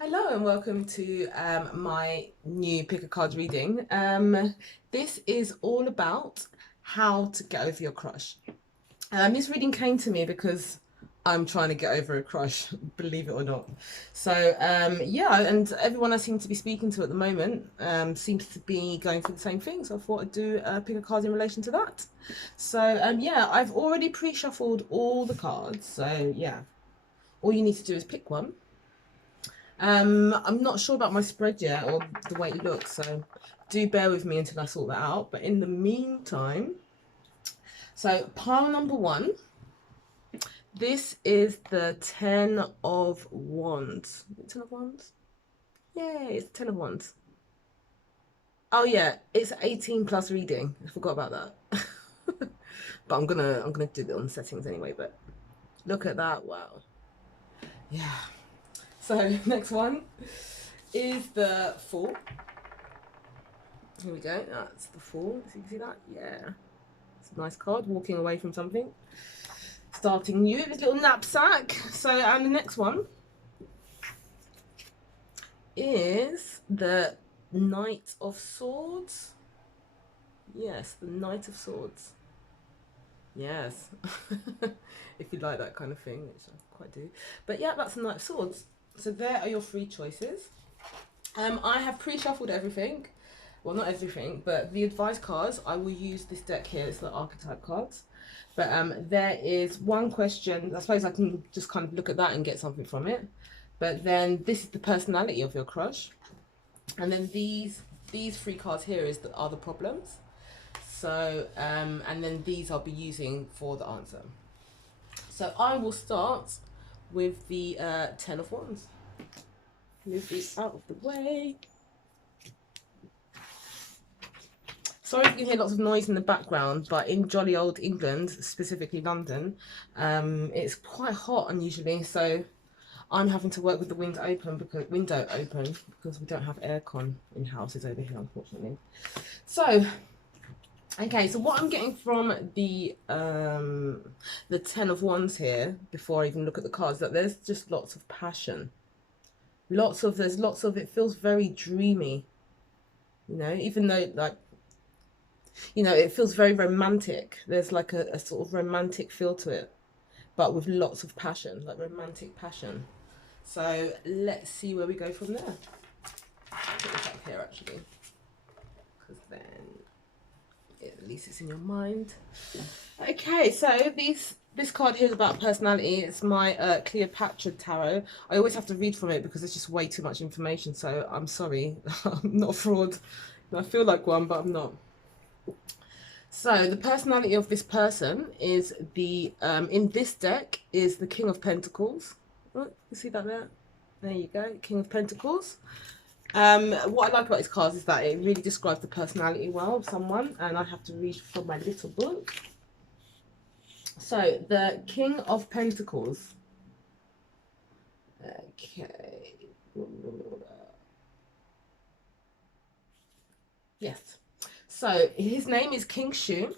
Hello and welcome to my new pick a card reading. This is all about how to get over your crush. This reading came to me because I'm trying to get over a crush, believe it or not. Yeah, and everyone I seem to be speaking to at the moment seems to be going through the same thing. So I thought I'd do pick a card in relation to that. Yeah, I've already pre-shuffled all the cards. So yeah, all you need to do is pick one. I'm not sure about my spread yet or the way it looks, so do bear with me until I sort that out. But in the meantime, so pile number one, this is the Ten of Wands. Is it Ten of Wands? Yay, it's Ten of Wands. Oh yeah, it's 18 plus reading. I forgot about that. But I'm gonna do it on settings anyway, but look at that, wow. Yeah. So next one is the Fool. Here we go. That's the Fool. So you can see that? Yeah. It's a nice card. Walking away from something. Starting new. This little knapsack. So, and the next one is the Knight of Swords. Yes, the Knight of Swords. Yes. If you like that kind of thing, which I quite do. But yeah, that's the Knight of Swords. So there are your three choices. I have pre-shuffled everything. Well, not everything, but the advice cards, I will use this deck here. It's the archetype cards. But there is one question. I suppose I can just kind of look at that and get something from it. But then this is the personality of your crush. And then these three cards here are the problems. So, and then these I'll be using for the answer. So I will start with the Ten of Wands. Move these out of the way. Sorry if you can hear lots of noise in the background, but in jolly old England, specifically London, it's quite hot unusually, so I'm having to work with the window open because we don't have aircon in houses over here, unfortunately. So, okay, so what I'm getting from the Ten of Wands here, before I even look at the cards, that there's just lots of passion. There's lots of, it feels very dreamy, you know, even though like, you know, it feels very romantic. There's like a sort of romantic feel to it, but with lots of passion, like romantic passion. So let's see where we go from there. Put this up here actually, because then at least it's in your mind. Okay, so this card here is about personality. It's my Cleopatra tarot. I always have to read from it because it's just way too much information. So I'm sorry, I'm not a fraud. I feel like one, but I'm not. So the personality of this person is in this deck is the King of Pentacles. Oh, you see that there? There you go, King of Pentacles. What I like about these cards is that it really describes the personality well of someone, and I have to read from my little book. So the King of Pentacles. Okay. Yes. So his name is King Shu.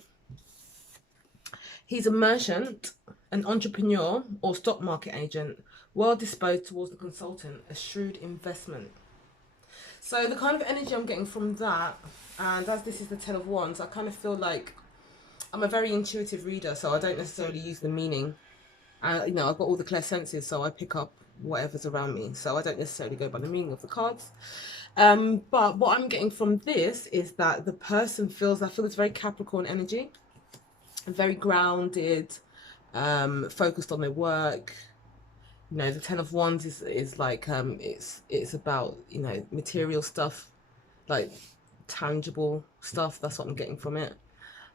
He's a merchant, an entrepreneur, or stock market agent, well disposed towards the consultant, a shrewd investment. So the kind of energy I'm getting from that, and as this is the Ten of Wands, I kind of feel like I'm a very intuitive reader, so I don't necessarily use the meaning. And you know, I've got all the clear senses, so I pick up whatever's around me. So I don't necessarily go by the meaning of the cards. But what I'm getting from this is that the person I feel it's very Capricorn energy, very grounded, focused on their work. You know, the Ten of Wands is like it's about, you know, material stuff, like tangible stuff. That's what I'm getting from it.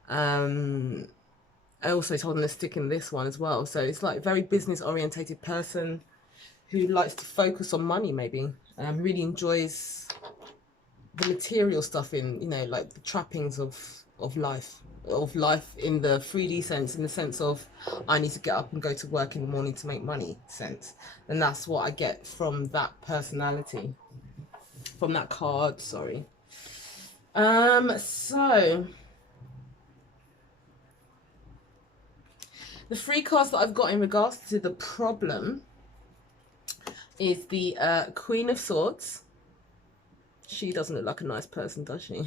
I also told them to stick in this one as well. So it's like a very business orientated person who likes to focus on money, maybe. Really enjoys the material stuff in, you know, like the trappings of life in the 3D sense, in the sense of I need to get up and go to work in the morning to make money sense. And that's what I get from that personality, from that card, sorry. So the three cards that I've got in regards to the problem is the Queen of Swords. She doesn't look like a nice person, does she?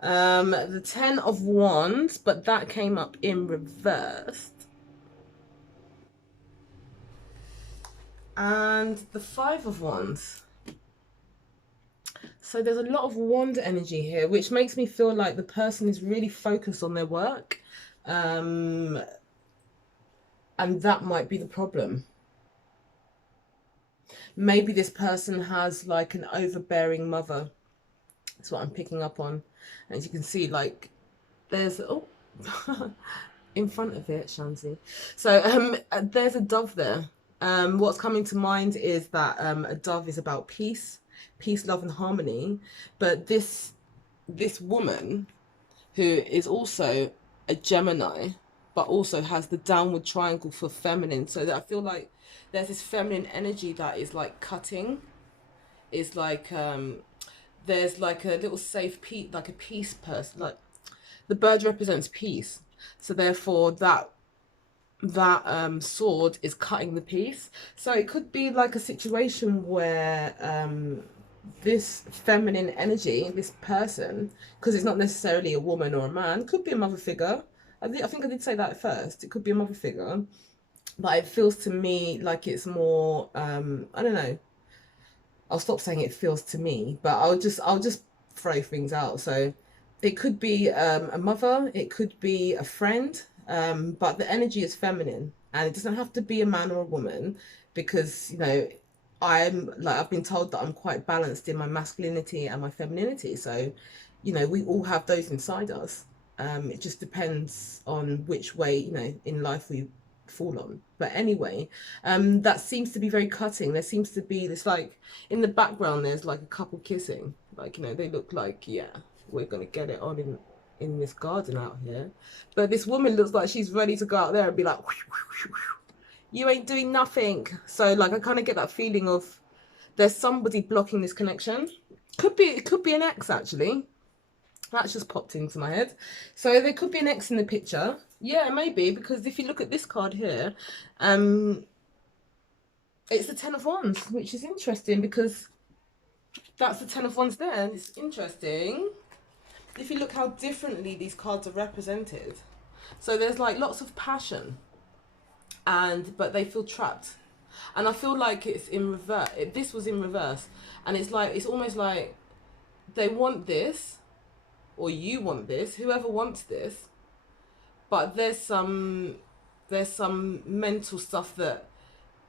The Ten of Wands, but that came up in reverse. And the Five of Wands. So there's a lot of wand energy here, which makes me feel like the person is really focused on their work. And that might be the problem. Maybe this person has like an overbearing mother. That's what I'm picking up on. And as you can see, like there's, oh, in front of it, Shanzi. So there's a dove there. What's coming to mind is that a dove is about peace, love and harmony. But this woman who is also a Gemini, but also has the downward triangle for feminine. So that I feel like there's this feminine energy that is like cutting. Is like there's like a little safe peace, like a peace person. Like the bird represents peace. So therefore that sword is cutting the peace. So it could be like a situation where this feminine energy, this person, because it's not necessarily a woman or a man, could be a mother figure. I think I did say that at first. It could be a mother figure, but it feels to me like it's more I don't know. I'll stop saying it feels to me, but I'll just throw things out. So it could be a mother, it could be a friend, but the energy is feminine, and it doesn't have to be a man or a woman, because you know I've been told that I'm quite balanced in my masculinity and my femininity. So, you know, we all have those inside us. It just depends on which way, you know, in life we fall on. But anyway, that seems to be very cutting. There seems to be this, like, in the background there's like a couple kissing. Like, you know, they look like, yeah, we're gonna get it on in this garden out here. But this woman looks like she's ready to go out there and be like, you ain't doing nothing. So like I kind of get that feeling of there's somebody blocking this connection. It could be an ex, actually. That's just popped into my head. So there could be an ex in the picture. Yeah, maybe, because if you look at this card here, it's the Ten of Wands, which is interesting because that's the Ten of Wands there, and it's interesting if you look how differently these cards are represented. So there's like lots of passion, but they feel trapped, and I feel like it's in reverse. This was in reverse, and it's almost like they want this, or you want this, whoever wants this, but there's some mental stuff that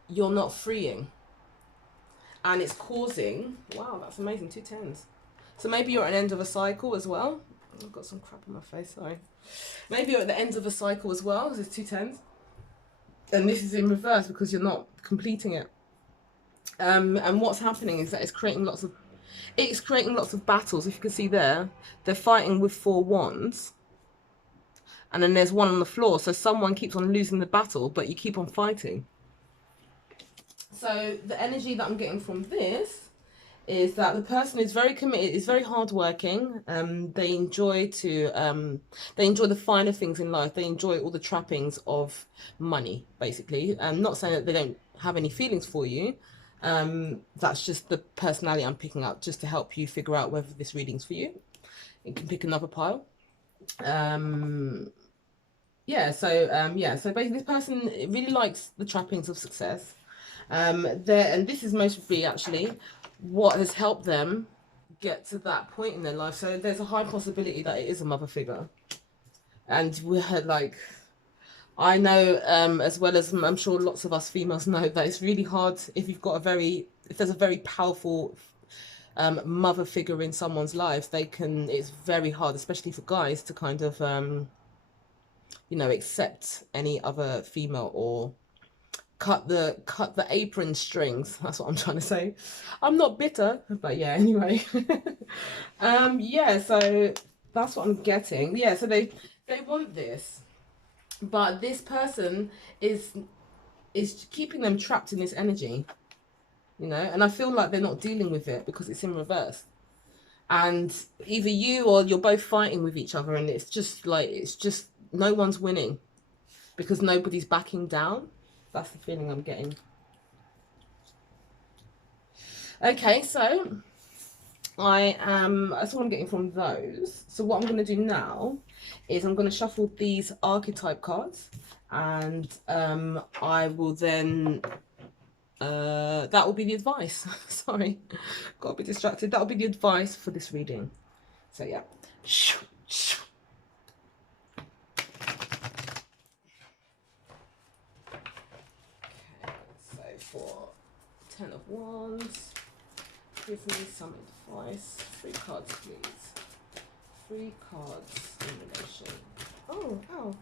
you're not freeing, and it's causing, wow, that's amazing, 2 tens. So maybe you're at an end of a cycle as well. I've got some crap on my face, sorry. Maybe you're at the end of a cycle as well, because it's 2 tens. And this is in reverse because you're not completing it. And what's happening is that it's creating lots of battles. If you can see there, they're fighting with 4 wands. And then there's one on the floor. So someone keeps on losing the battle, but you keep on fighting. So the energy that I'm getting from this is that the person is very committed, is very hardworking. They enjoy the finer things in life. They enjoy all the trappings of money, basically. I'm not saying that they don't have any feelings for you. That's just the personality I'm picking up, just to help you figure out whether this reading's for you. You can pick another pile. So basically this person really likes the trappings of success. And this is mostly actually what has helped them get to that point in their life. So there's a high possibility that it is a mother figure. And we're like, I know, as well as I'm sure lots of us females know, that it's really hard if there's a very powerful mother figure in someone's life. It's very hard, especially for guys, to kind of accept any other female, or cut the apron strings. That's what I'm trying to say. I'm not bitter, but yeah, anyway. So that's what I'm getting. Yeah, so they want this, but this person is keeping them trapped in this energy, and I feel like they're not dealing with it because it's in reverse. And either you or you're both fighting with each other, and it's just no one's winning because nobody's backing down. That's the feeling I'm getting. Okay, so that's all I'm getting from those. So what I'm going to do now is I'm going to shuffle these archetype cards, and I will then that will be the advice. Sorry, got a bit distracted. That will be the advice for this reading. So yeah. Okay, so for 10 of Wands, give me some advice. 3 cards, please. 3 cards in relation. Oh, ow.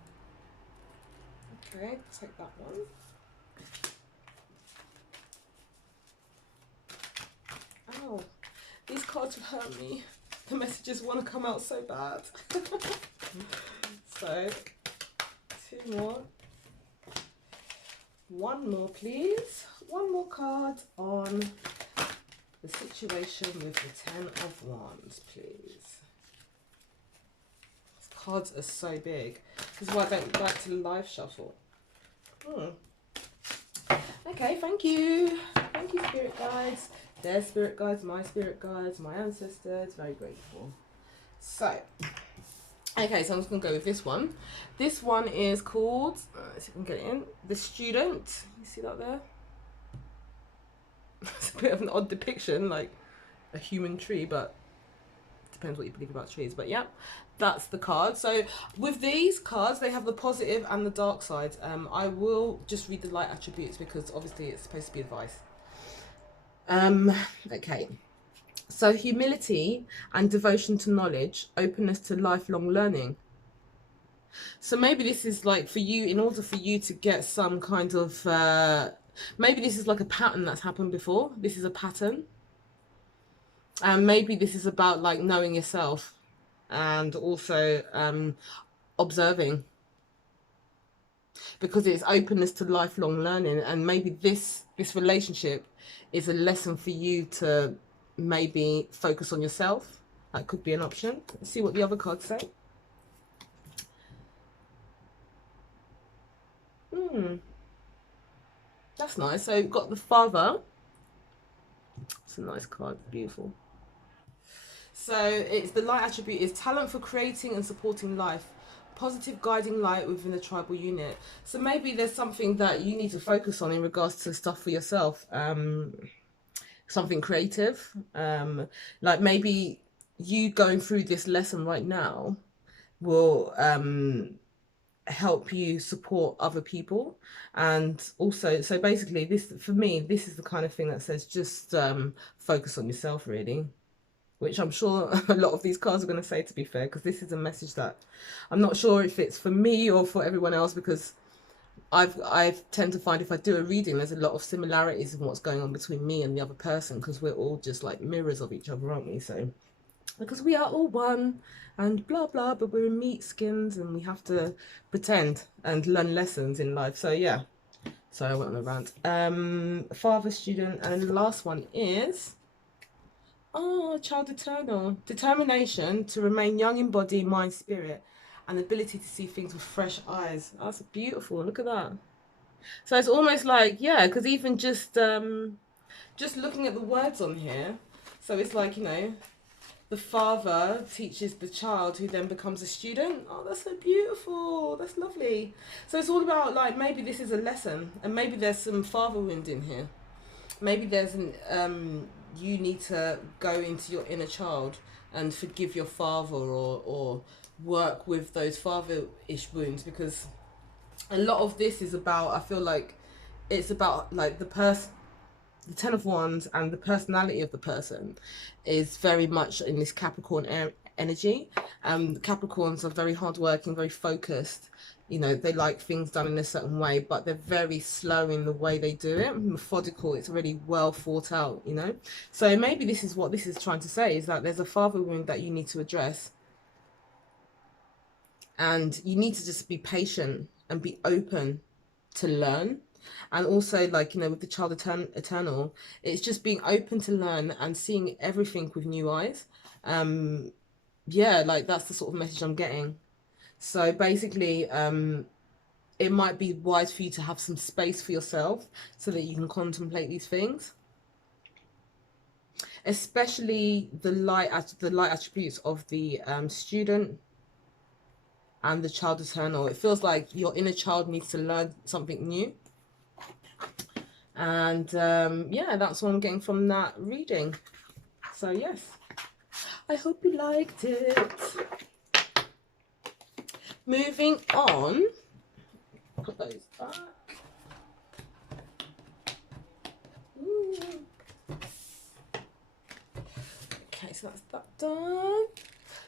Okay, take that one. Ow. These cards have hurt me. The messages want to come out so bad. So, 2 more. 1 more, please. 1 more card on the situation with the 10 of Wands, please. These cards are so big. This is why I don't like to live shuffle. Okay, thank you. Thank you, spirit guides. Their spirit guides, my ancestors. Very grateful. So, okay, so I'm just going to go with this one. This one is called, let's see if I can get it in, The Student. You see that there? It's a bit of an odd depiction, like a human tree, but it depends what you believe about trees. But yeah, that's the card. So with these cards, they have the positive and the dark side. I will just read the light attributes because obviously it's supposed to be advice. Okay. So humility and devotion to knowledge, openness to lifelong learning. So maybe this is like for you, in order for you to get some kind of, maybe this is like a pattern that's happened before. This is a pattern. And maybe this is about like knowing yourself and also observing. Because it's openness to lifelong learning, and maybe this relationship is a lesson for you to maybe focus on yourself. That could be an option. Let's see what the other cards say. That's nice. So you've got the Father. It's a nice card. Beautiful. So it's the light attribute is talent for creating and supporting life. Positive guiding light within the tribal unit. So maybe there's something that you need to focus on in regards to stuff for yourself. Something creative. Like maybe you going through this lesson right now will help you support other people. And also, so basically this, for me, this is the kind of thing that says just focus on yourself, really. Which I'm sure a lot of these cards are going to say, to be fair, because this is a message that I'm not sure if it's for me or for everyone else, because I tend to find if I do a reading, there's a lot of similarities in what's going on between me and the other person, because we're all just like mirrors of each other, aren't we? So, because we are all one and blah, blah, but we're in meat skins and we have to pretend and learn lessons in life. So, yeah. Sorry, I went on a rant. Father, student, and the last one is... Oh, child eternal. Determination to remain young in body, mind, spirit, and ability to see things with fresh eyes. That's beautiful. Look at that. So it's almost like, yeah, because even just looking at the words on here, so it's like, you know, the father teaches the child who then becomes a student. Oh, that's so beautiful. That's lovely. So it's all about, like, maybe this is a lesson, and maybe there's some father wound in here. Maybe there's an you need to go into your inner child and forgive your father, or work with those father-ish wounds, because a lot of this is about, I feel like it's about like the 10 of Wands, and the personality of the person is very much in this Capricorn energy. Capricorns are very hardworking, very focused. You know, they like things done in a certain way, but they're very slow in the way they do it. Methodical, it's really well thought out, you know. So maybe this is what this is trying to say, is that there's a father wound that you need to address. And you need to just be patient and be open to learn. And also, like, you know, with the child eternal, it's just being open to learn and seeing everything with new eyes. Yeah, like that's the sort of message I'm getting. So basically, it might be wise for you to have some space for yourself so that you can contemplate these things. especially the light attributes of the student and the child eternal. It feels like your inner child needs to learn something new. And yeah, that's what I'm getting from that reading. So yes, I hope you liked it. Moving on, put those back. Ooh. Okay, so that's that done.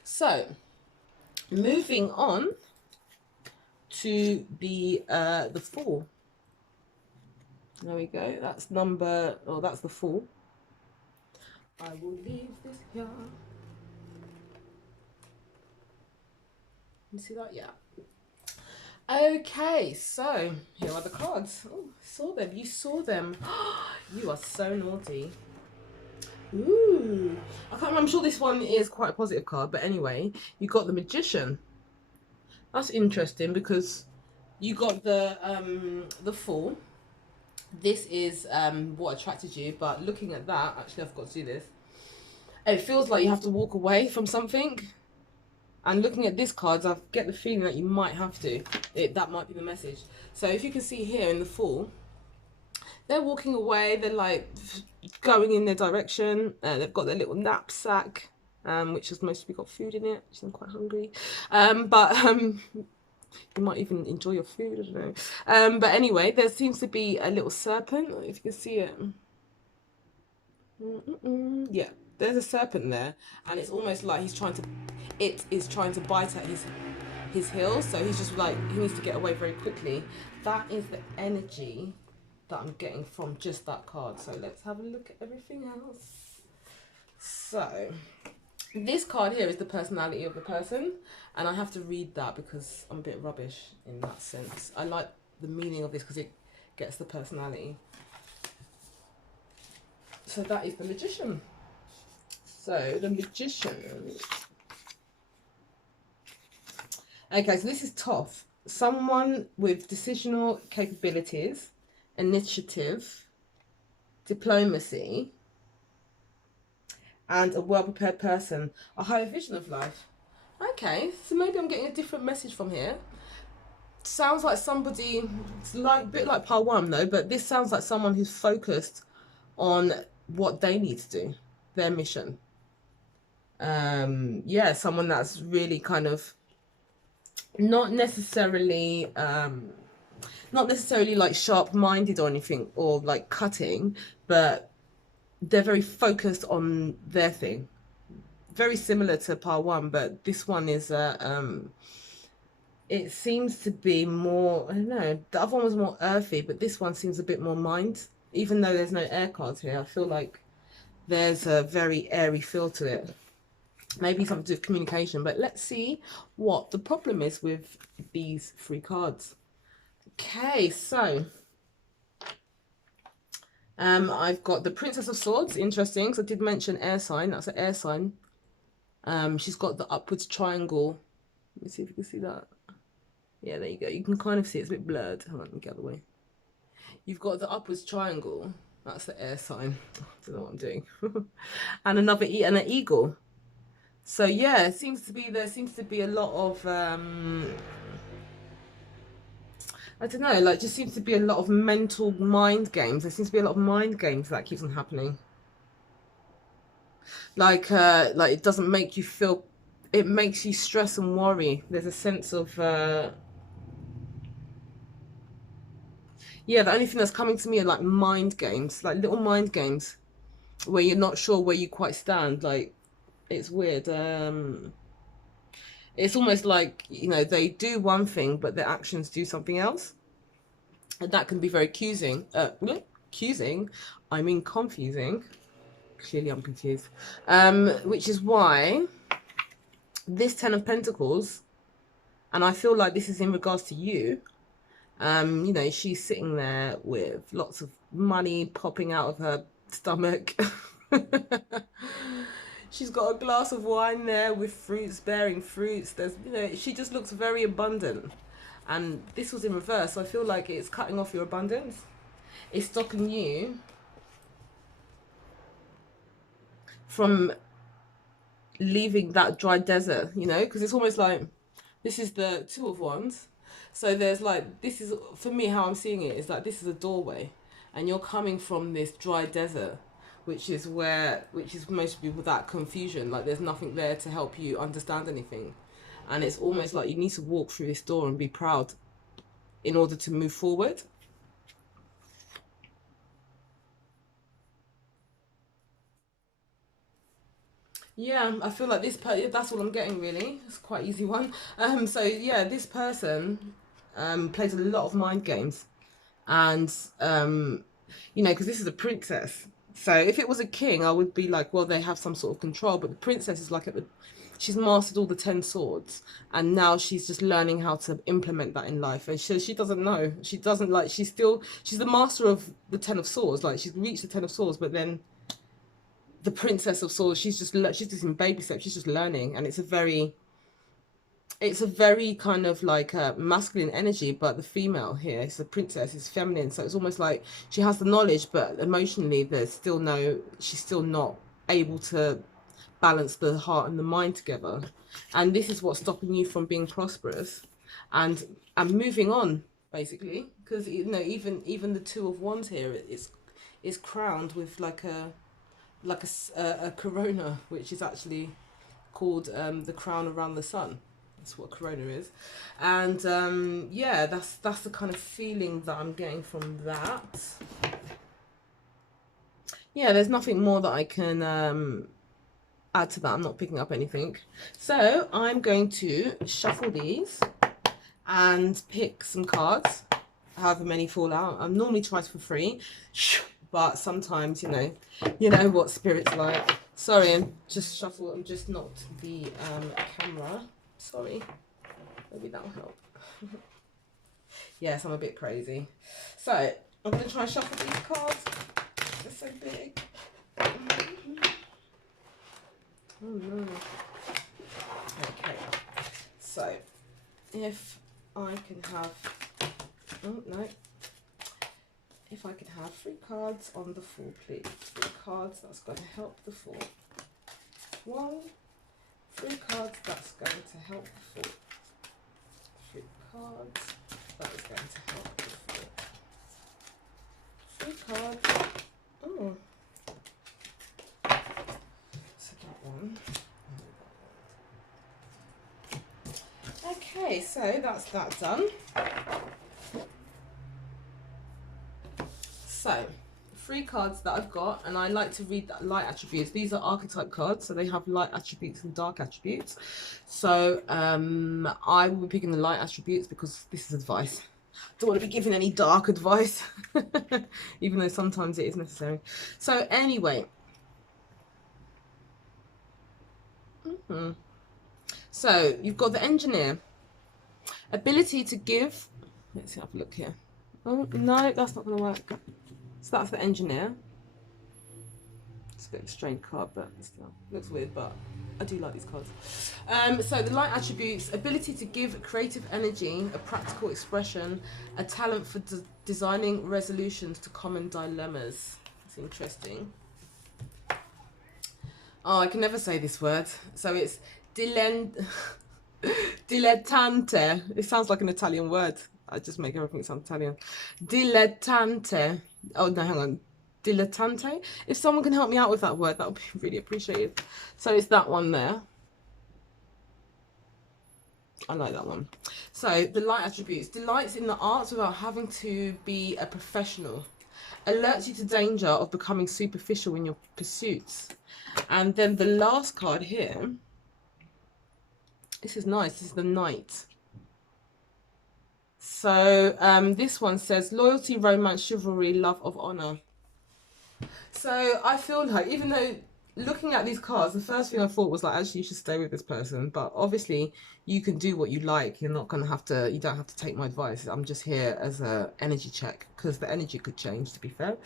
So moving on to the 4. There we go. That's number, oh, that's the 4. I will leave this here. You see that? Yeah. Okay, so here are the cards. Oh, I saw them. You saw them. You are so naughty. Ooh. I can't remember. I'm sure this one is quite a positive card, but anyway, you got the Magician. That's interesting because you got the 4. This is what attracted you, but looking at that, actually I've got to do this. It feels like you have to walk away from something. And looking at this cards, I get the feeling that you might have to. That might be the message. So if you can see here in the 4, they're walking away. They're like going in their direction. They've got their little knapsack, which has mostly got food in it, which I'm quite hungry. You might even enjoy your food, I don't know. But anyway, there seems to be a little serpent, if you can see it. Yeah, there's a serpent there, and it's almost like it is trying to bite at his heel, so he's just like, he needs to get away very quickly. That is the energy that I'm getting from just that card. So let's have a look at everything else. So this card here is the personality of the person, and I have to read that because I'm a bit rubbish in that sense. I like the meaning of this because it gets the personality. So that is the Magician. So the Magician. Okay, so this is tough. Someone with decisional capabilities, initiative, diplomacy, and a well-prepared person. A higher vision of life. Okay, so maybe I'm getting a different message from here. Sounds like somebody, it's like a bit like part 1 though, but this sounds like someone who's focused on what they need to do, their mission. Yeah, someone that's really kind of not necessarily like sharp-minded or anything, or like cutting, but they're very focused on their thing. Very similar to part 1, but this one is it seems to be more, I don't know, the other one was more earthy, but this one seems a bit more mind. Even though there's no air cards here, I feel like there's a very airy feel to it. Maybe something to do with communication, but let's see what the problem is with these 3 cards. Okay, so I've got the Princess of Swords. Interesting, so I did mention air sign. That's an air sign. She's got the upwards triangle. Let me see if you can see that. Yeah, there you go. You can kind of see it's a bit blurred. Hold on, let me get out of the way. You've got the upwards triangle. That's the air sign. I don't know what I'm doing. And another and an eagle. So yeah, it seems to be, there seems to be a lot of I don't know, like just seems to be a lot of mental mind games. There seems to be a lot of mind games that keeps on happening. Like it doesn't make you feel, it makes you stress and worry. There's a sense of yeah, the only thing that's coming to me are like mind games, like little mind games where you're not sure where you quite stand. Like, it's weird. It's almost like, you know, they do one thing but their actions do something else, and that can be very confusing. I mean confusing. Clearly I'm confused. Which is why this 10 of Pentacles, and I feel like this is in regards to you. You know, she's sitting there with lots of money popping out of her stomach. She's got a glass of wine there with fruits, bearing fruits. There's, you know, she just looks very abundant. And this was in reverse, so I feel like it's cutting off your abundance. It's stopping you from leaving that dry desert, you know, because it's almost like this is the Two of Wands. So there's like, this is, for me, how I'm seeing it is like this is a doorway, and you're coming from this dry desert, which is mostly with that confusion. Like there's nothing there to help you understand anything. And it's almost like you need to walk through this door and be proud in order to move forward. Yeah, I feel like that's all I'm getting really. It's quite easy one. So yeah, this person plays a lot of mind games, and you know, because this is a princess. So if it was a king, I would be like, well, they have some sort of control. But the princess is like she's mastered all the 10 swords, and now she's just learning how to implement that in life. And she doesn't know. She doesn't like. She's the master of the 10 of swords. Like she's reached the 10 of swords, but then the princess of swords, she's just in baby steps. She's just learning, and it's a very kind of like masculine energy, but the female here, it's a princess, is feminine. So it's almost like she has the knowledge, but emotionally she's still not able to balance the heart and the mind together. And this is what's stopping you from being prosperous and moving on, basically. Because, you know, even the Two of Wands here is crowned with like a corona, which is actually called the crown around the sun. That's what corona is. And yeah, that's the kind of feeling that I'm getting from that. Yeah, there's nothing more that I can add to that. I'm not picking up anything. So I'm going to shuffle these and pick some cards, however many fall out. I normally try for free, but sometimes, you know what spirit's like. Sorry, I'm just knocked the camera. Sorry, maybe that'll help. Yes, I'm a bit crazy. So I'm going to try and shuffle these cards. They're so big. Oh no. Okay, so if I can have, oh no, if I could have 3 cards on the 4, please. 3 cards, that's going to help the 4. 1, 3 cards, that's going to help the 4. 3 cards, that is going to help the 4. 3 cards, oh. So that one. Okay, so that's that done. So, 3 cards that I've got, and I like to read that light attributes. These are archetype cards, so they have light attributes and dark attributes. So, I will be picking the light attributes because this is advice. Don't want to be giving any dark advice, even though sometimes it is necessary. So, anyway. So, you've got the engineer. Ability to give. Let's have a look here. Oh, no, that's not going to work. So that's the engineer. It's a bit of a strange card, but still looks weird, but I do like these cards. So the light attributes: ability to give creative energy, a practical expression, a talent for designing resolutions to common dilemmas. That's interesting. Oh, I can never say this word. So it's dilettante. It sounds like an Italian word. I just make everything sound Italian. Dilettante. Oh, no, hang on. Dilettante? If someone can help me out with that word, that would be really appreciated. So it's that one there. I like that one. So the light attributes. Delights in the arts without having to be a professional. Alerts you to danger of becoming superficial in your pursuits. And then the last card here. This is nice. This is the Knight. So this one says loyalty, romance, chivalry, love of honor. So I feel like, even though looking at these cards, the first thing I thought was like, actually you should stay with this person, but obviously you can do what you like. You're not going to have to, you don't have to take my advice. I'm just here as a energy check, because the energy could change, to be fair,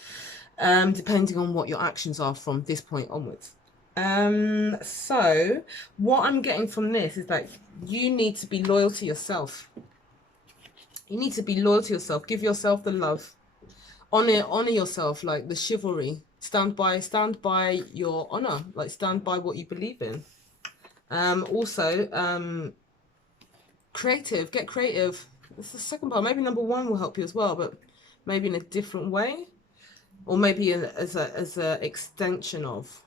depending on what your actions are from this point onwards. So what I'm getting from this is that you need to be loyal to yourself. You need to be loyal to yourself. Give yourself the love. Honor yourself, like the chivalry stand by your honor, like stand by what you believe in. Also, creative, get creative. It's the second part. Maybe number one will help you as well, but maybe in a different way, or maybe as a extension of.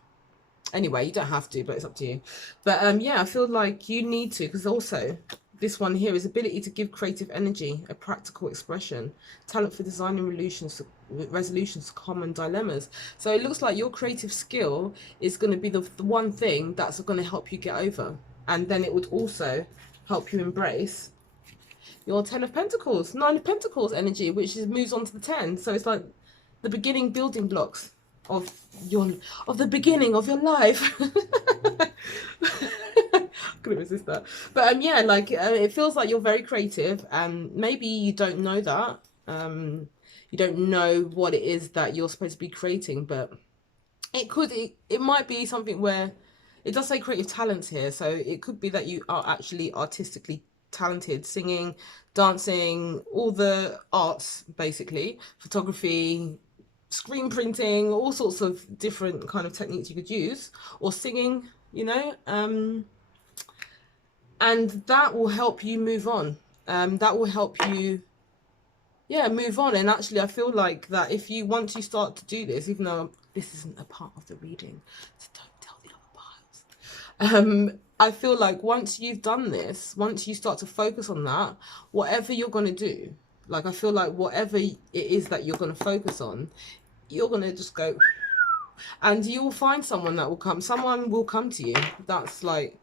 Anyway, you don't have to, but it's up to you. But yeah, I feel like you need to, because also this one here is ability to give creative energy, a practical expression, talent for designing resolutions to common dilemmas. So it looks like your creative skill is going to be the one thing that's going to help you get over, and then it would also help you embrace your 10 of Pentacles, 9 of Pentacles energy, which moves on to the 10. So it's like the beginning building blocks of the beginning of your life. Couldn't resist that. But yeah, like it feels like you're very creative, and maybe you don't know that. You don't know what it is that you're supposed to be creating, but it might be something where it does say creative talents here, so it could be that you are actually artistically talented, singing, dancing, all the arts, basically, photography, screen printing, all sorts of different kind of techniques you could use, or singing, you know, and that will help you move on. That will help you, yeah, move on. And actually, I feel like that if you, once you start to do this, even though this isn't a part of the reading, so don't tell the other piles. I feel like once you've done this, once you start to focus on that, whatever you're going to do, like I feel like whatever it is that you're going to focus on, you're going to just go, and you will find someone that will come. Someone will come to you. That's like,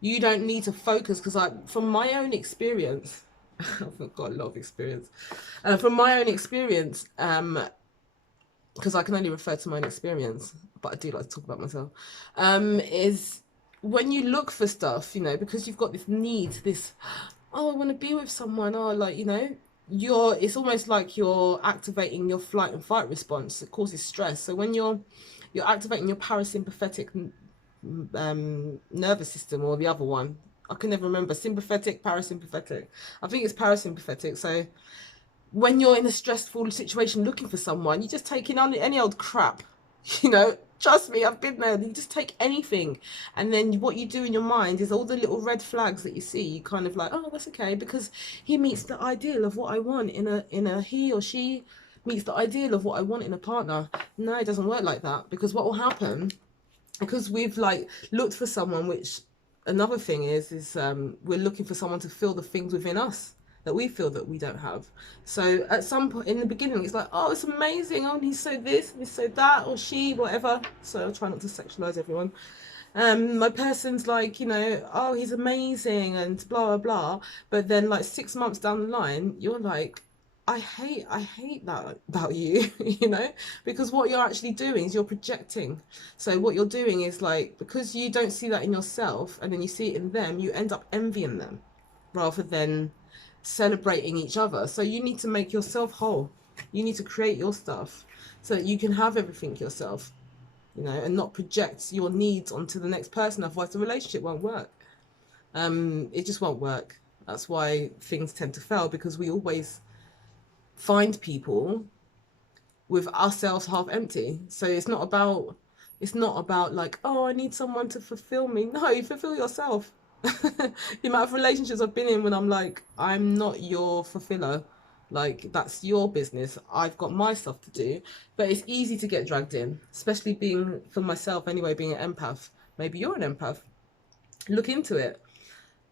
you don't need to focus, because from my own experience, I've got a lot of experience. From my own experience, because I can only refer to my own experience, but I do like to talk about myself, is when you look for stuff, you know, because you've got this need, this, oh, I want to be with someone, oh, like, you know, it's almost like you're activating your flight and fight response. It causes stress. So when you're activating your parasympathetic nervous system, or the other one, I can never remember, sympathetic, parasympathetic, I think it's parasympathetic. So when you're in a stressful situation looking for someone, you just take in any old crap, you know, trust me, I've been there. You just take anything, and then what you do in your mind is all the little red flags that you see, you kind of like, oh, that's okay, because he meets the ideal of what I want in a he, or she meets the ideal of what I want in a partner. No, it doesn't work like that, because what will happen, because we've like looked for someone, which another thing is we're looking for someone to fill the things within us that we feel that we don't have. So at some point in the beginning, it's like, oh, it's amazing, oh, he's so this, he's so that, or she, whatever. So I'll try not to sexualize everyone. My person's like, you know, oh, he's amazing and blah blah blah, but then like 6 months down the line, you're like, I hate that about you, you know, because what you're actually doing is you're projecting. So what you're doing is like, because you don't see that in yourself, and then you see it in them, you end up envying them rather than celebrating each other. So you need to make yourself whole. You need to create your stuff so that you can have everything yourself, you know, and not project your needs onto the next person. Otherwise the relationship won't work. It just won't work. That's why things tend to fail, because we always find people with ourselves half empty. So it's not about like, oh, I need someone to fulfill me. No, you fulfill yourself. The amount of relationships I've been in when I'm like, I'm not your fulfiller, like that's your business, I've got my stuff to do. But it's easy to get dragged in, especially being, for myself anyway, being an empath. Maybe you're an empath, look into it.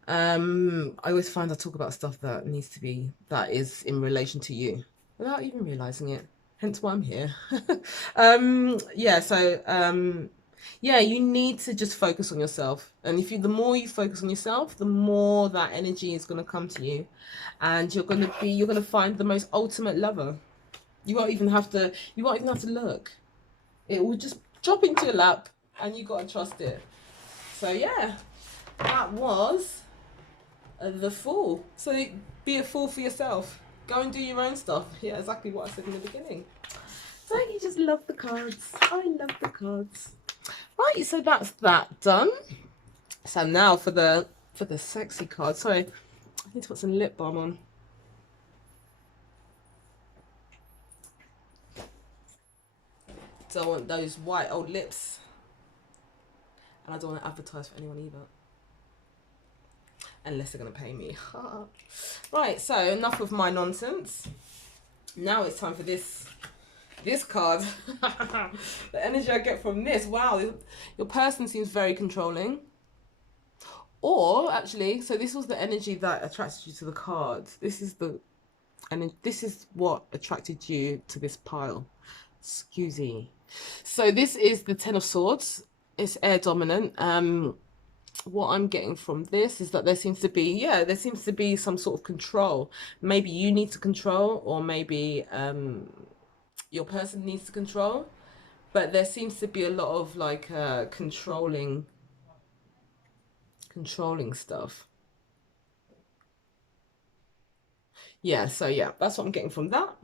I always find I talk about stuff that is in relation to you without even realizing it, hence why I'm here. Yeah, so yeah, you need to just focus on yourself, and the more you focus on yourself, the more that energy is going to come to you, and you're going to find the most ultimate lover. You won't even have to look. It will just drop into your lap, and you got to trust it. So yeah, that was the Fool. So be a fool for yourself. Go and do your own stuff. Yeah, exactly what I said in the beginning. Don't you just love the cards? I love the cards. Right, so that's that done. So now for the sexy card. Sorry, I need to put some lip balm on. don't want those white old lips. And I don't want to advertise for anyone either. Unless they're going to pay me. Right, so enough of my nonsense. Now it's time for this card. The energy I get from this. Wow, your person seems very controlling. Or actually, so this was the energy that attracted you to the cards. This is what attracted you to this pile. Excusey. So this is the Ten of Swords. It's air dominant. What I'm getting from this is that there seems to be some sort of control. Maybe you need to control, or maybe your person needs to control. But there seems to be a lot of like controlling stuff. Yeah, so yeah, that's what I'm getting from that.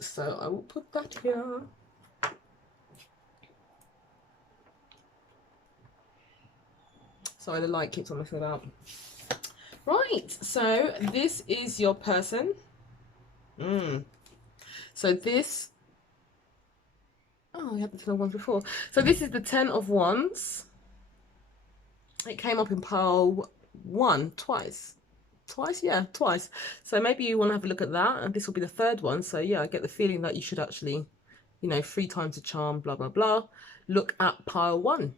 So I will put that here. Sorry, the light keeps on messing about. Right, so this is your person. So this... Oh, we had the 10 of Wands before. So this is the 10 of Wands. It came up in pile 1 twice. Twice? Yeah, twice. So maybe you want to have a look at that. And this will be the third one. So yeah, I get the feeling that you should actually, you know, 3 times a charm, blah, blah, blah. Look at pile 1.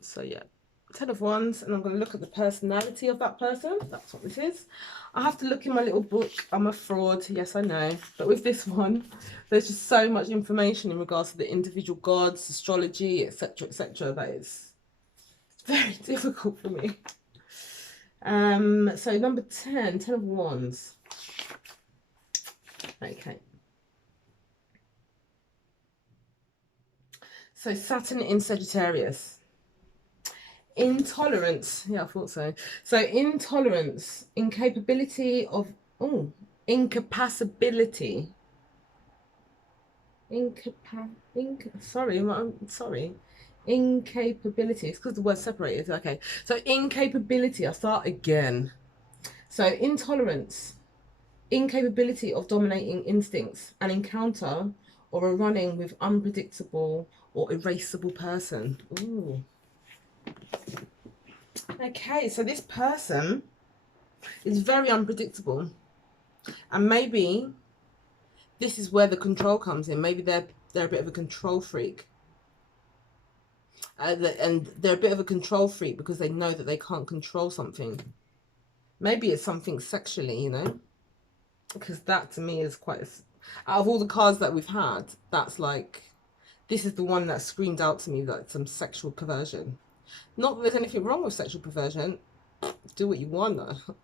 So yeah. 10 of Wands, and I'm going to look at the personality of that person. That's what this is. I have to look in my little book. I'm a fraud. Yes, I know. But with this one, there's just so much information in regards to the individual gods, astrology, etc., that it's very difficult for me. So number 10 of Wands. Okay. So Saturn in Sagittarius. Intolerance. Yeah, I thought so. So intolerance, incapability of... Oh, incapacity. Sorry. Incapability. It's because the word separated. Okay. So incapability. I'll start again. So intolerance, incapability of dominating instincts, an encounter or a running with unpredictable or erasable person. Ooh. Okay, so this person is very unpredictable, and maybe this is where the control comes in. Maybe they're a bit of a control freak, and they're a bit of a control freak because they know that they can't control something. Maybe it's something sexually, you know, because that to me is quite out of all the cards that we've had, that's like, this is the one that screamed out to me that some sexual perversion. Not that there's anything wrong with sexual perversion. Do what you want.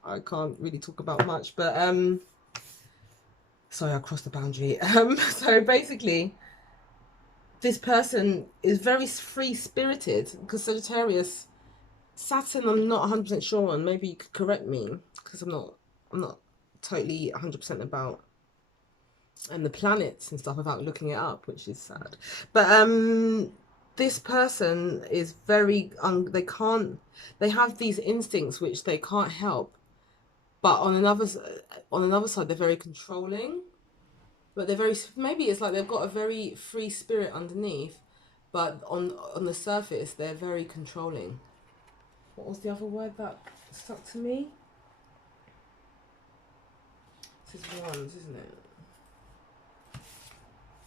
I can't really talk about much, but sorry, I crossed the boundary. So basically, this person is very free-spirited, because Sagittarius, Saturn, I'm not 100% sure on. Maybe you could correct me, because I'm not totally 100% about and the planets and stuff without looking it up, which is sad. But this person is very they have these instincts which they can't help, but on another side they're very controlling, but they're very, maybe it's like they've got a very free spirit underneath, but on the surface they're very controlling. What was the other word that stuck to me? This is Wands, isn't it?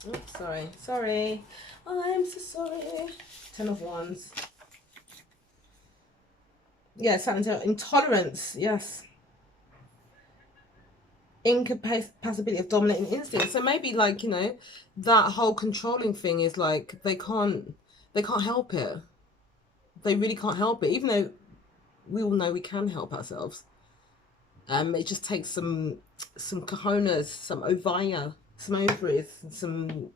Oops, sorry. I'm so sorry. 10 of Wands. Yeah, intolerance, yes. Incapacity of dominating instinct. So maybe, like, you know, that whole controlling thing is like they can't help it. They really can't help it, even though we all know we can help ourselves. It just takes some cojones, some ovaries, some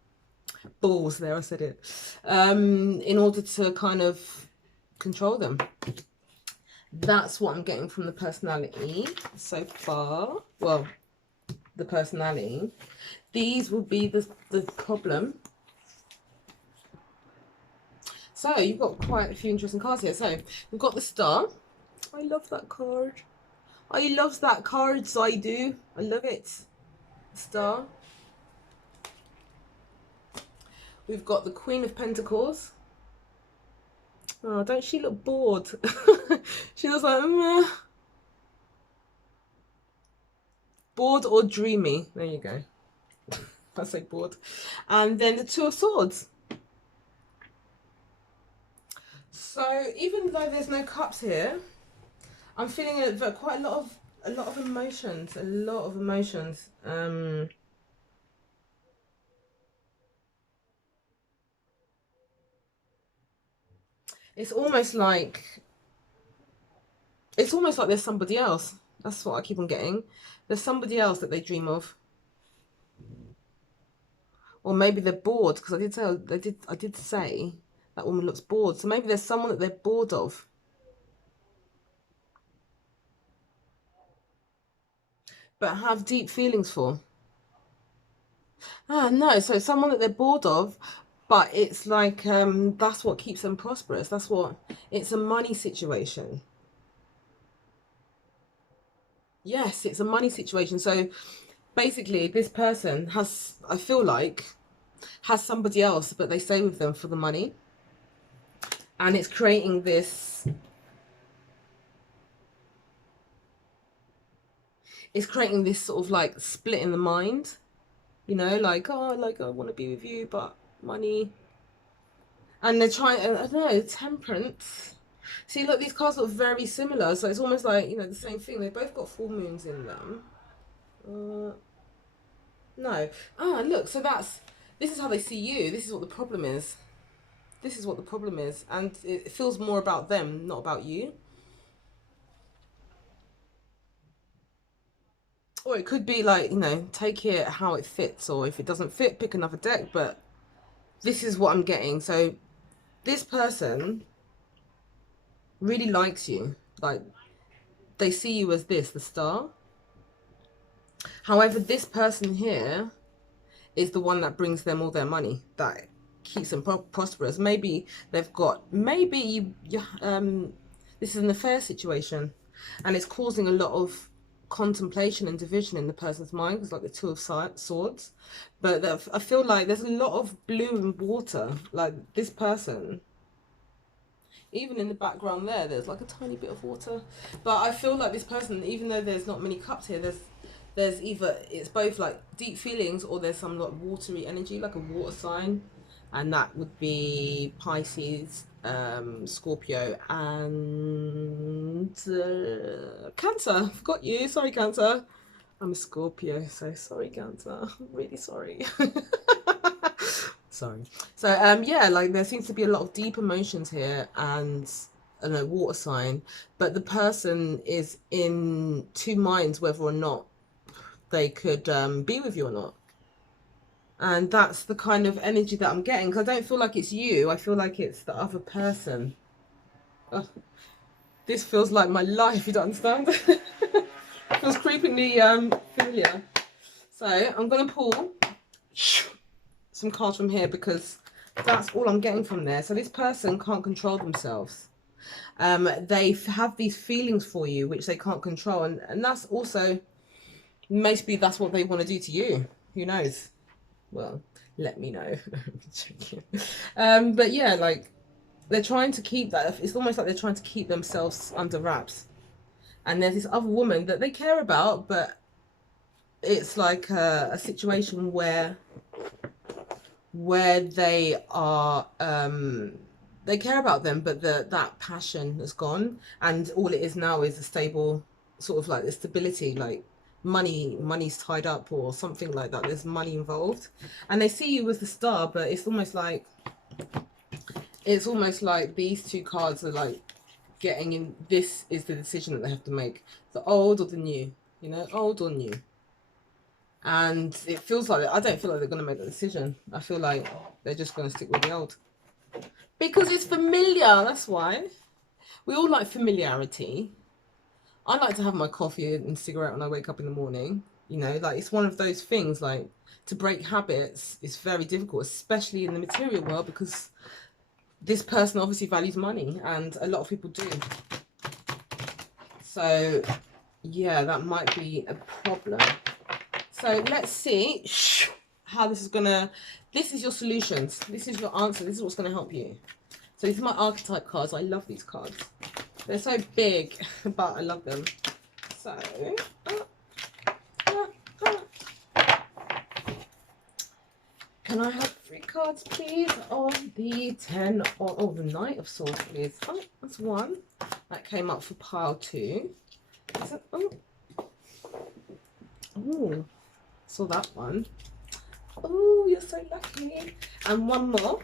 balls, there I said it, in order to kind of control them. That's what I'm getting from the personality so far. Well, the personality. These will be the problem. So you've got quite a few interesting cards here. So we've got the Star. I love that card. I love that card, so I do. I love it. Star. We've got the Queen of Pentacles. Oh, don't she look bored? She looks like, bored or dreamy. There you go. I say bored. And then the Two of Swords. So even though there's no cups here, I'm feeling quite a lot of emotions. A lot of emotions. It's almost like there's somebody else. That's what I keep on getting. There's somebody else that they dream of, or maybe they're bored, because I did say that woman looks bored. So maybe there's someone that they're bored of, but have deep feelings for. Ah, no. So someone that they're bored of, but it's like that's what keeps them prosperous. It's a money situation. Yes, it's a money situation. So basically, this person has, I feel like, has somebody else, but they stay with them for the money. And it's creating this, sort of like split in the mind, you know, like, oh, like, I want to be with you, but money. And they're trying, I don't know, temperance. See, look, these cards look very similar. So it's almost like, you know, the same thing. They both got full moons in them. No. Ah, look, so this is how they see you. This is what the problem is. This is what the problem is. And it feels more about them, not about you. Or it could be like, you know, take it how it fits. Or if it doesn't fit, pick another deck. But this is what I'm getting. So this person really likes you. Like, they see you as the star. However, this person here is the one that brings them all their money, that keeps them prosperous. Maybe they've got, this is an affair situation, and it's causing a lot of contemplation and division in the person's mind. It's like the Two of Swords. But I feel like there's a lot of blue and water. Like, this person, even in the background there's like a tiny bit of water. But I feel like this person, even though there's not many cups here, there's either, it's both like deep feelings, or there's some like watery energy, like a water sign. And that would be Pisces, Scorpio, and Cancer. Forgot you. Sorry, Cancer. I'm a Scorpio, so sorry, Cancer. I'm really sorry. Sorry. So yeah, like, there seems to be a lot of deep emotions here, and I don't know, water sign, but the person is in two minds whether or not they could be with you or not. And that's the kind of energy that I'm getting, because I don't feel like it's you. I feel like it's the other person. Ugh. This feels like my life, you don't understand? Feels creepingly familiar. So I'm going to pull some cards from here, because that's all I'm getting from there. So this person can't control themselves. They have these feelings for you which they can't control, and that's also, maybe that's what they want to do to you. Who knows? Well, let me know. But yeah, like, they're trying to keep that. It's almost like they're trying to keep themselves under wraps. And there's this other woman that they care about, but it's like a situation where they are, they care about them, but that passion has gone, and all it is now is a stable, sort of like the stability, like money's tied up or something like that. There's money involved, and they see you as the star, but it's almost like these two cards are like getting in. This is the decision that they have to make: the old or the new, you know, old or new. And it feels like, I don't feel like they're going to make that decision. I feel like they're just going to stick with the old, because it's familiar. That's why we all like familiarity. I like to have my coffee and cigarette when I wake up in the morning. You know, like, it's one of those things, like, to break habits is very difficult, especially in the material world, because this person obviously values money, and a lot of people do. So yeah, that might be a problem. So let's see how this is gonna, this is your solutions, this is your answer, this is what's gonna help you. So these are my archetype cards. I love these cards. They're so big, but I love them. So, can I have 3 cards, please, of the 10 of the Knight of Swords, please? Oh, that's 1. That came up for pile 2. Is that, oh, saw that one. Oh, you're so lucky. And 1 more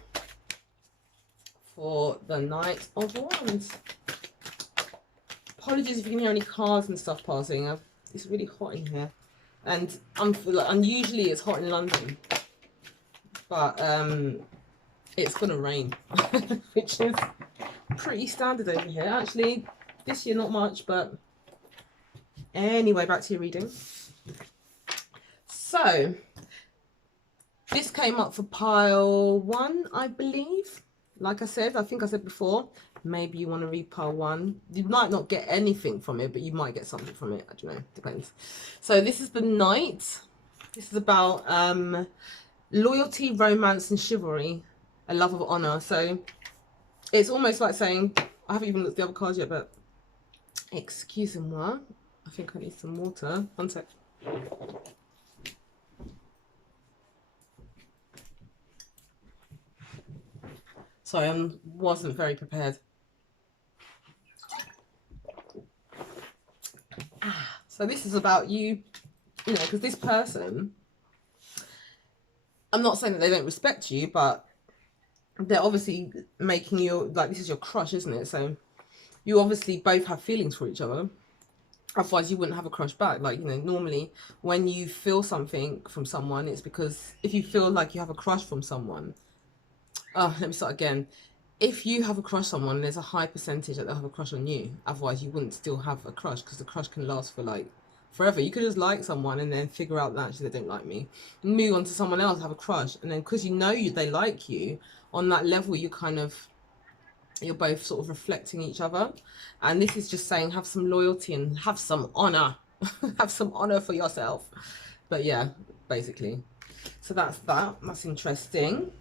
for the Knight of Wands. Apologies if you can hear any cars and stuff passing. It's really hot in here, and unusually it's hot in London, but it's gonna rain, which is pretty standard over here. Actually, this year not much, but anyway, back to your reading. So this came up for pile 1, I believe. Like I said, I think I said before, maybe you want to read pile 1. You might not get anything from it, but you might get something from it. I don't know, depends. So this is the Knight. This is about loyalty, romance, and chivalry, a love of honor. So it's almost like saying, I haven't even looked at the other cards yet, but excusez-moi, I think I need some water. One sec. Sorry, I wasn't very prepared. So this is about you, you know, because this person, I'm not saying that they don't respect you, but they're obviously making you, like, this is your crush, isn't it? So you obviously both have feelings for each other. Otherwise you wouldn't have a crush back. Like, you know, normally when you feel something from someone, it's because if you feel like you have a crush from someone, let me start again. If you have a crush on someone, there's a high percentage that they'll have a crush on you. Otherwise, you wouldn't still have a crush, because the crush can last for like forever. You could just like someone and then figure out that actually they don't like me, move on to someone else, have a crush, and then because you know they like you on that level, you're both sort of reflecting each other. And this is just saying, have some loyalty and have some honor. Have some honor for yourself. But yeah, basically. So that's that. That's interesting.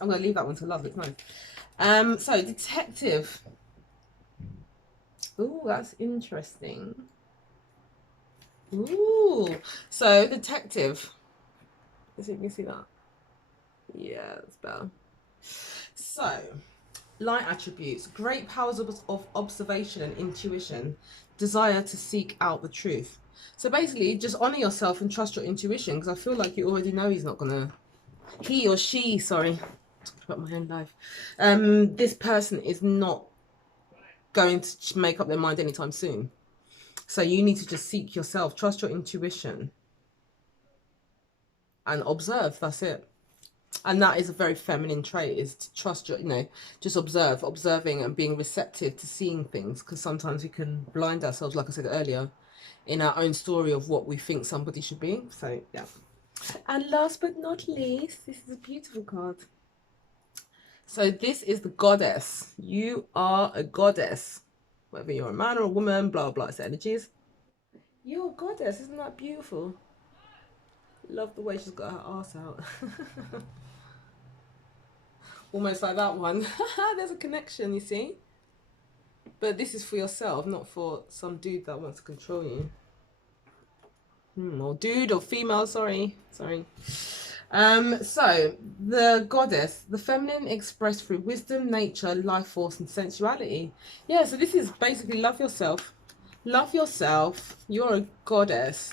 I'm going to leave that one to love. It's nice. So detective. Ooh, that's interesting. Ooh, so detective. Let's see if you can see that. Yeah, that's better. So, light attributes: great powers of observation and intuition, desire to seek out the truth. So basically, just honor yourself and trust your intuition, because I feel like you already know he's not gonna, he or she, sorry, about my own life, this person is not going to make up their mind anytime soon. So you need to just seek yourself, trust your intuition, and observe. That's it. And that is a very feminine trait, is to trust your, you know, just observing and being receptive to seeing things, because sometimes we can blind ourselves, like I said earlier, in our own story of what we think somebody should be. So yeah. And last but not least, this is a beautiful card. So this is the Goddess. You are a goddess. Whether you're a man or a woman, blah, blah, it's energies. You're a goddess. Isn't that beautiful? Love the way she's got her arse out. Almost like that one. There's a connection, you see? But this is for yourself, not for some dude that wants to control you. Or dude or female, sorry. So the goddess, the feminine expressed through wisdom, nature, life force, and sensuality. Yeah, so this is basically love yourself. Love yourself. You're a goddess.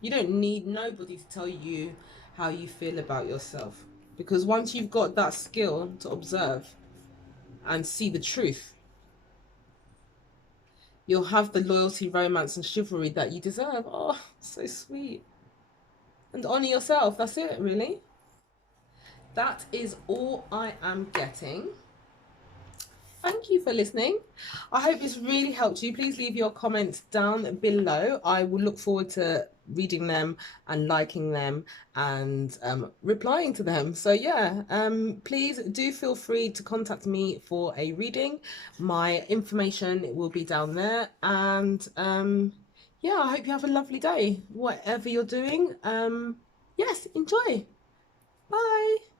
You don't need nobody to tell you how you feel about yourself, because once you've got that skill to observe and see the truth, you'll have the loyalty, romance, and chivalry that you deserve. Oh, so sweet. And honor yourself. That's it, really. That is all I am getting. Thank you for listening. I hope this really helped you. Please leave your comments down below. I will look forward to reading them and liking them and replying to them. So yeah, please do feel free to contact me for a reading. My information will be down there. And yeah, I hope you have a lovely day, whatever you're doing. Yes, enjoy. Bye.